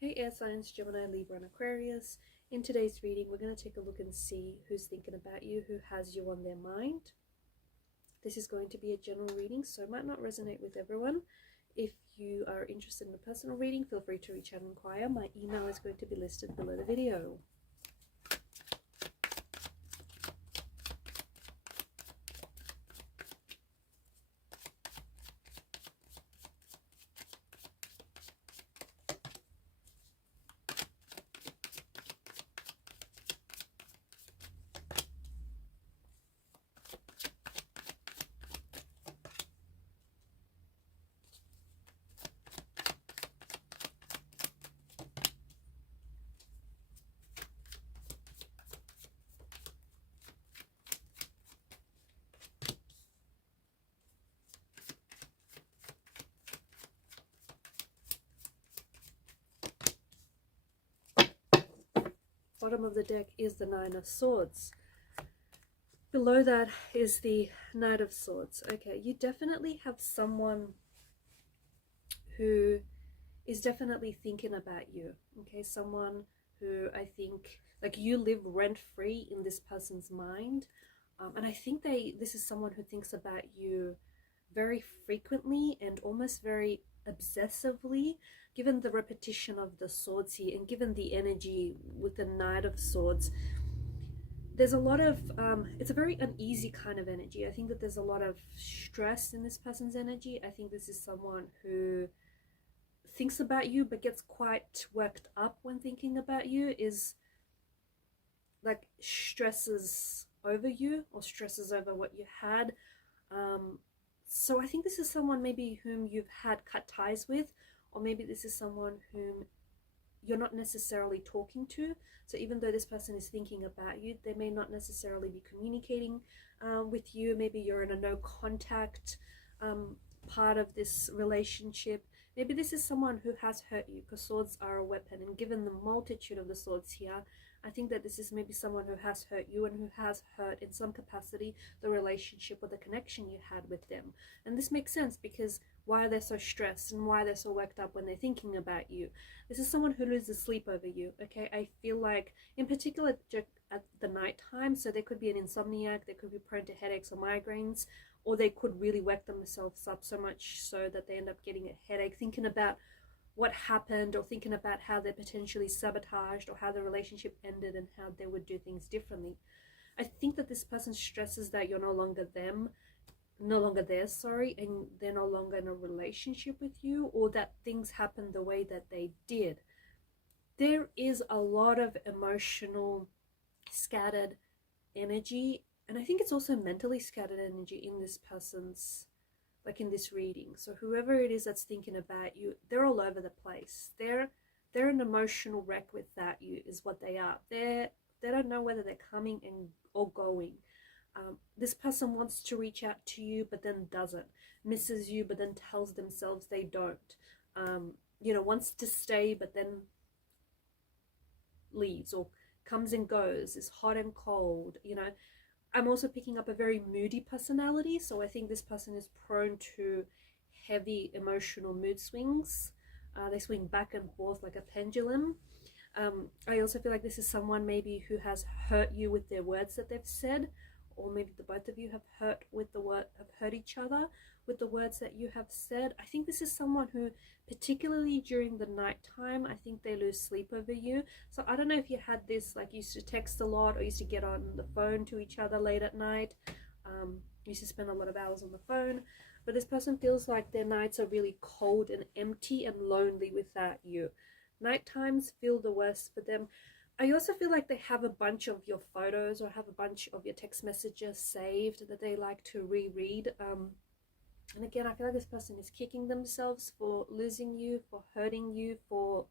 Hey air signs, Gemini, Libra and Aquarius. In today's reading, we're going to take a look and see who's thinking about you, who has you on their mind. This is going to be a general reading, so it might not resonate with everyone. If you are interested in a personal reading, feel free to reach out and inquire. My email is going to be listed below the video. Bottom of the deck is the Nine of Swords. Below that is the Knight of Swords. Okay, you definitely have someone who is definitely thinking about you. Okay, someone who I think, like, you live rent-free in this person's mind. And I think this is someone who thinks about you very frequently and almost very obsessively, given the repetition of the swords here and given the energy with the Knight of Swords. There's a lot of it's a very uneasy kind of energy. I think that there's a lot of stress in this person's energy. I think this is someone who thinks about you but gets quite worked up when thinking about you, is like stresses over you or stresses over what you had. So I think this is someone maybe whom you've had cut ties with, or maybe this is someone whom you're not necessarily talking to. So even though this person is thinking about you, they may not necessarily be communicating with you. Maybe you're in a no contact part of this relationship. Maybe this is someone who has hurt you, because swords are a weapon, and given the multitude of the swords here, I think that this is maybe someone who has hurt you and who has hurt in some capacity the relationship or the connection you had with them. And this makes sense, because why are they so stressed and why they're so worked up when they're thinking about you? This is someone who loses sleep over you. Okay, I feel like in particular at the night time, so they could be an insomniac, they could be prone to headaches or migraines, or they could really work themselves up so much so that they end up getting a headache thinking about what happened, or thinking about how they're potentially sabotaged, or how the relationship ended and how they would do things differently. I think that this person stresses that you're no longer there, sorry, and they're no longer in a relationship with you, or that things happen the way that they did. There is a lot of emotional scattered energy, and I think it's also mentally scattered energy in this person's, like in this reading. So whoever it is that's thinking about you, they're all over the place. They're an emotional wreck with that you is what they are. They don't know whether they're coming and or going. This person wants to reach out to you but then doesn't, misses you but then tells themselves they don't, wants to stay but then leaves or comes and goes, is hot and cold. I'm also picking up a very moody personality, so I think this person is prone to heavy emotional mood swings. They swing back and forth like a pendulum. I also feel like this is someone maybe who has hurt you with their words that they've said, or maybe the both of you have hurt each other with the words that you have said. I think this is someone who, particularly during the night time, I think they lose sleep over you. So I don't know if you had this, like, used to text a lot or used to get on the phone to each other late at night, used to spend a lot of hours on the phone, but this person feels like their nights are really cold and empty and lonely without you. Night times feel the worst for them. I also feel like they have a bunch of your photos or have a bunch of your text messages saved that they like to reread. And again, I feel like this person is kicking themselves for losing you, for hurting you, for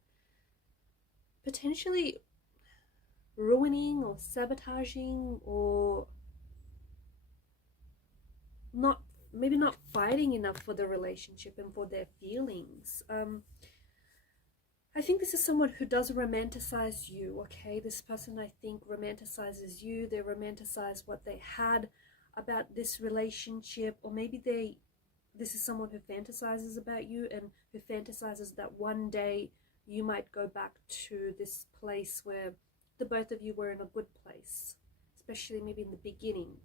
potentially ruining or sabotaging, or maybe not fighting enough for the relationship and for their feelings. I think this is someone who does romanticize you, okay? This person, I think, romanticizes you. They romanticize what they had about this relationship, or maybe this is someone who fantasizes about you and who fantasizes that one day you might go back to this place where the both of you were in a good place, especially maybe in the beginning.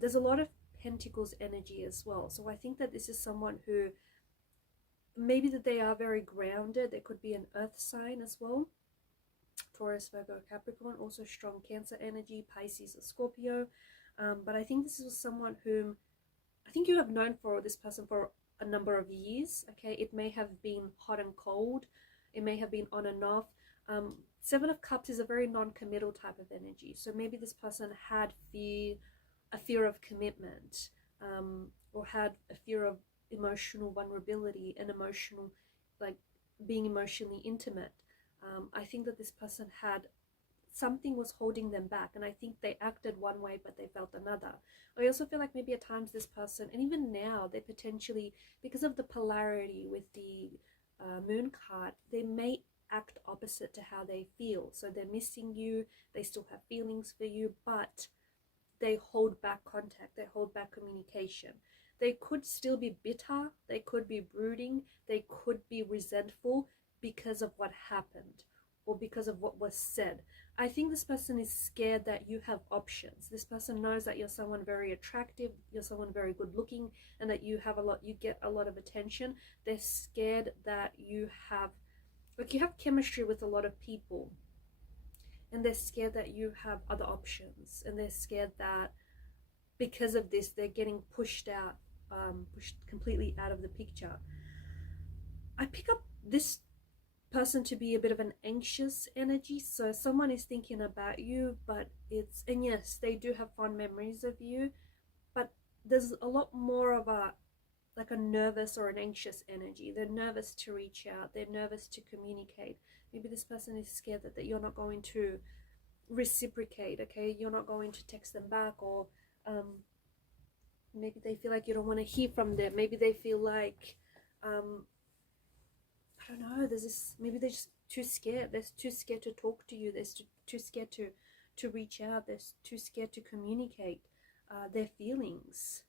There's a lot of Pentacles energy as well. So I think that this is someone who maybe that they are very grounded. They could be an earth sign as well. Taurus, Virgo, Capricorn, also strong Cancer energy, Pisces or Scorpio. But I think this is someone whom I think you have known for this person for a number of years. Okay, it may have been hot and cold. It may have been on and off. Seven of Cups is a very non-committal type of energy. So maybe this person had a fear of commitment, or had a fear of emotional vulnerability and emotional, like being emotionally intimate. I think that this person had something was holding them back, and I think they acted one way but they felt another. I also feel like maybe at times this person, and even now, they potentially, because of the polarity with the moon card, they may act opposite to how they feel. So they're missing you, they still have feelings for you, but they hold back contact, they hold back communication. They could still be bitter, they could be brooding, they could be resentful because of what happened or because of what was said. I think this person is scared that you have options. This person knows that you're someone very attractive, you're someone very good looking, and that you get a lot of attention. They're scared that you have chemistry with a lot of people, and they're scared that you have other options, and they're scared that because of this they're getting pushed completely out of the picture. I pick up this person to be a bit of an anxious energy. So someone is thinking about you, but and yes, they do have fond memories of you, but there's a lot more of a nervous or an anxious energy. They're nervous to reach out, they're nervous to communicate. Maybe this person is scared that you're not going to reciprocate. Okay, you're not going to text them back, or maybe they feel like you don't want to hear from them. Maybe they feel like I don't know, maybe they're just too scared. They're too scared to talk to you. They're too scared to reach out. They're too scared to communicate their feelings.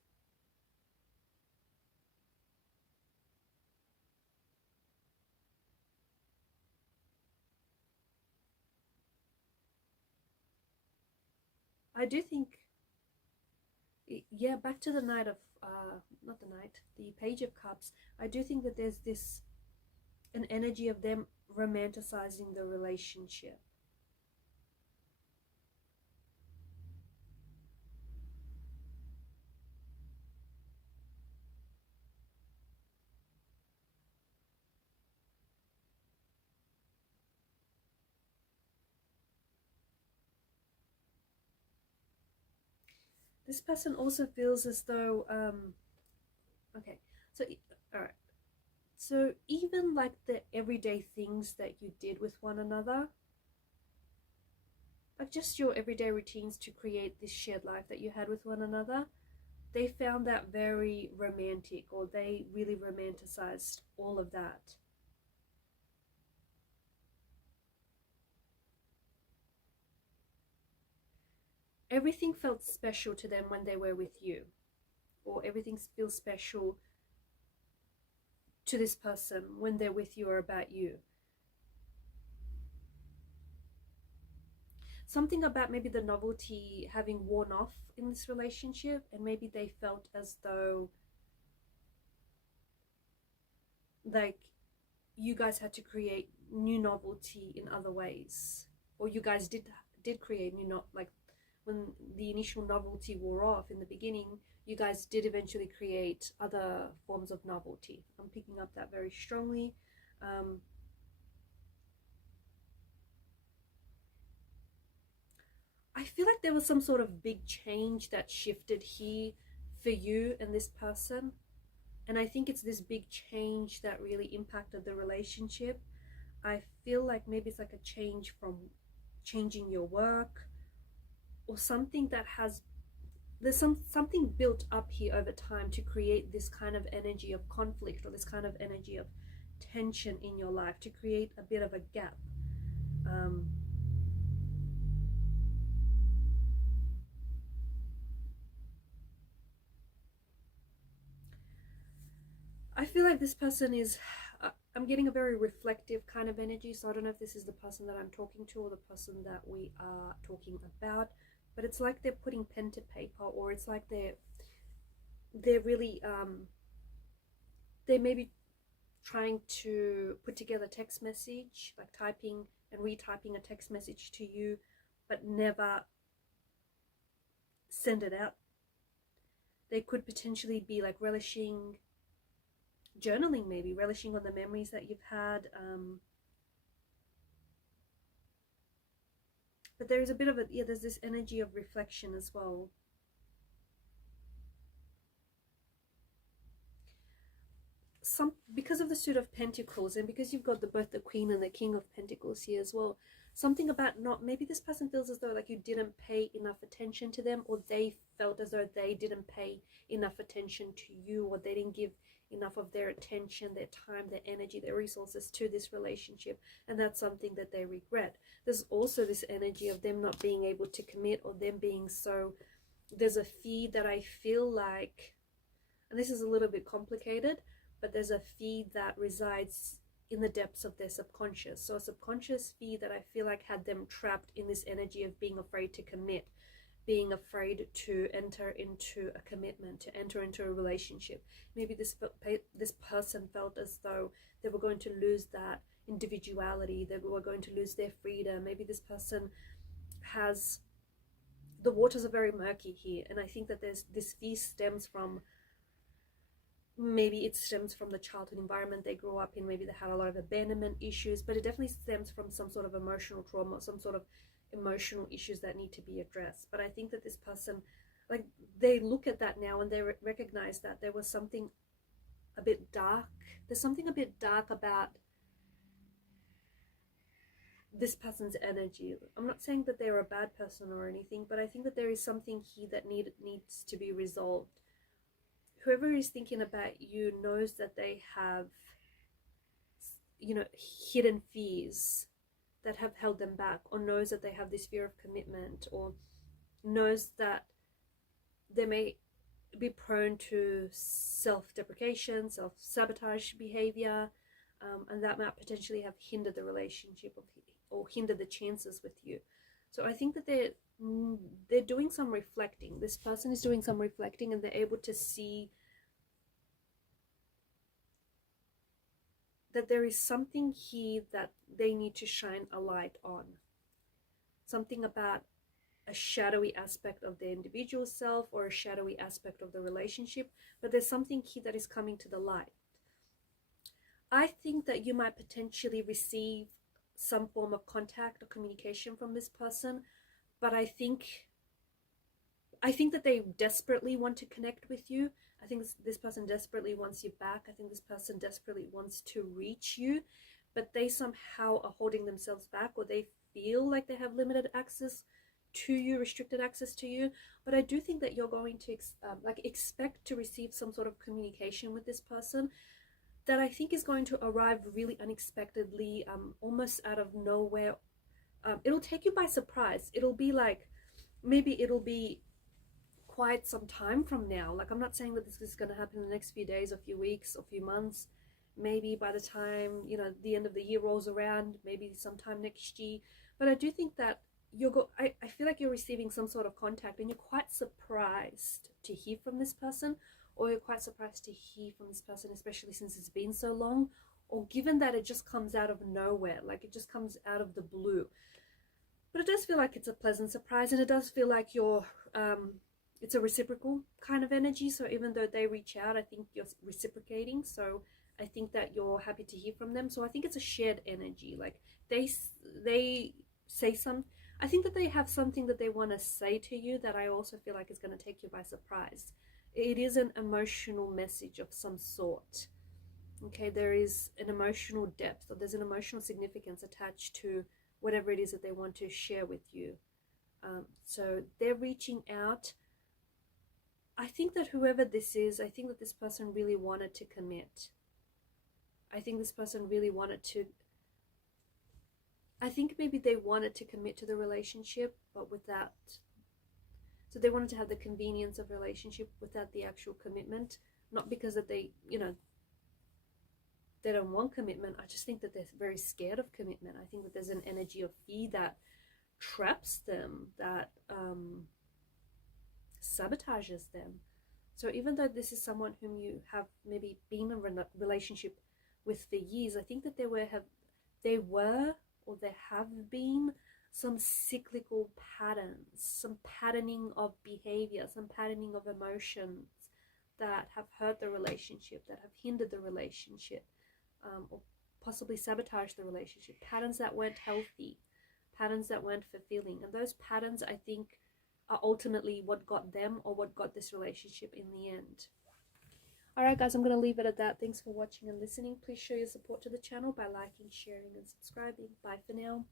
I do think, yeah, back to the the Page of Cups. I do think that there's an energy of them romanticizing the relationship. This person also feels as though, okay, so, all right. So even like the everyday things that you did with one another, like just your everyday routines to create this shared life that you had with one another, they found that very romantic, or they really romanticized all of that. Everything felt special to them when they were with you, or everything feels special to this person when they're with you or about you. Something about maybe the novelty having worn off in this relationship, and maybe they felt as though like you guys had to create new novelty in other ways, or you guys did create new, like when the initial novelty wore off in the beginning, you guys did eventually create other forms of novelty. I'm picking up that very strongly. I feel like there was some sort of big change that shifted here for you and this person. And I think it's this big change that really impacted the relationship. I feel like maybe it's like a change from changing your work, or something that there's something built up here over time to create this kind of energy of conflict, or this kind of energy of tension in your life, to create a bit of a gap. I feel like this person is I'm getting a very reflective kind of energy, so I don't know if this is the person that I'm talking to or the person that we are talking about, but it's like they're putting pen to paper, or it's like they're really they may be trying to put together a text message, like typing and retyping a text message to you, but never send it out. They could potentially be like relishing, journaling maybe, relishing on the memories that you've had. But there is a bit of a, yeah, there's this energy of reflection as well. Because of the suit of pentacles, and because you've got both the queen and the king of pentacles here as well, something about not, maybe this person feels as though like you didn't pay enough attention to them, or they felt as though they didn't pay enough attention to you, or they didn't give enough of their attention, their time, their energy, their resources to this relationship, and that's something that they regret. There's also this energy of them not being able to commit, or them being so, there's a fear that I feel like, and this is a little bit complicated, but there's a fear that resides in the depths of their subconscious. So a subconscious fear that I feel like had them trapped in this energy of being afraid to commit, being afraid to enter into a commitment, to enter into a relationship. Maybe this person felt as though they were going to lose that individuality, they were going to lose their freedom. Maybe this person has, the waters are very murky here, and I think that there's this fear stems from, maybe it stems from the childhood environment they grew up in. Maybe they had a lot of abandonment issues, but it definitely stems from some sort of emotional trauma, some sort of emotional issues that need to be addressed. But I think that this person, like, they look at that now and they recognize that there was something a bit dark. There's something a bit dark about this person's energy. I'm not saying that they're a bad person or anything, but I think that there is something here that needs to be resolved. Whoever is thinking about you knows that they have, you know, hidden fears that have held them back, or knows that they have this fear of commitment, or knows that they may be prone to self-deprecation, self-sabotage behavior, and that might potentially have hindered the relationship or hindered the chances with you. So I think that they're doing some reflecting. This person is doing some reflecting, and they're able to see that there is something here that they need to shine a light on. Something about a shadowy aspect of their individual self, or a shadowy aspect of the relationship, but there's something here that is coming to the light. I think that you might potentially receive some form of contact or communication from this person, but I think that they desperately want to connect with you. I think this person desperately wants you back. I think this person desperately wants to reach you, but they somehow are holding themselves back, or they feel like they have limited access to you, restricted access to you. But I do think that you're going to expect to receive some sort of communication with this person that I think is going to arrive really unexpectedly, almost out of nowhere. It'll take you by surprise. It'll be like, maybe it'll be quite some time from now. Like, I'm not saying that this is going to happen in the next few days, or few weeks, or few months. Maybe by the time, you know, the end of the year rolls around, maybe sometime next year. But I do think that I feel like you're receiving some sort of contact, and you're quite surprised to hear from this person, or you're quite surprised to hear from this person, especially since it's been so long, or given that it just comes out of nowhere, like it just comes out of the blue. But it does feel like it's a pleasant surprise, and it does feel like you're it's a reciprocal kind of energy. So even though they reach out, I think you're reciprocating. So I think that you're happy to hear from them. So I think it's a shared energy. Like they say I think that they have something that they want to say to you that I also feel like is going to take you by surprise. It is an emotional message of some sort. Okay, there is an emotional depth, or there's an emotional significance attached to whatever it is that they want to share with you. So they're reaching out. I think that whoever this is, I think that this person really wanted to commit. I think this person really wanted to, I think maybe they wanted to commit to the relationship, but without, so they wanted to have the convenience of relationship without the actual commitment. Not because that they, you know, they don't want commitment. I just think that they're very scared of commitment. I think that there's an energy of fear that traps them, that sabotages them. So even though this is someone whom you have maybe been in a relationship with for years, I think that there have been some cyclical patterns, some patterning of behavior, some patterning of emotions that have hurt the relationship, that have hindered the relationship, or possibly sabotaged the relationship, patterns that weren't healthy, patterns that weren't fulfilling. And those patterns, I think, are ultimately what got them, or what got this relationship in the end. Alright guys, I'm going to leave it at that. Thanks for watching and listening. Please show your support to the channel by liking, sharing and subscribing. Bye for now.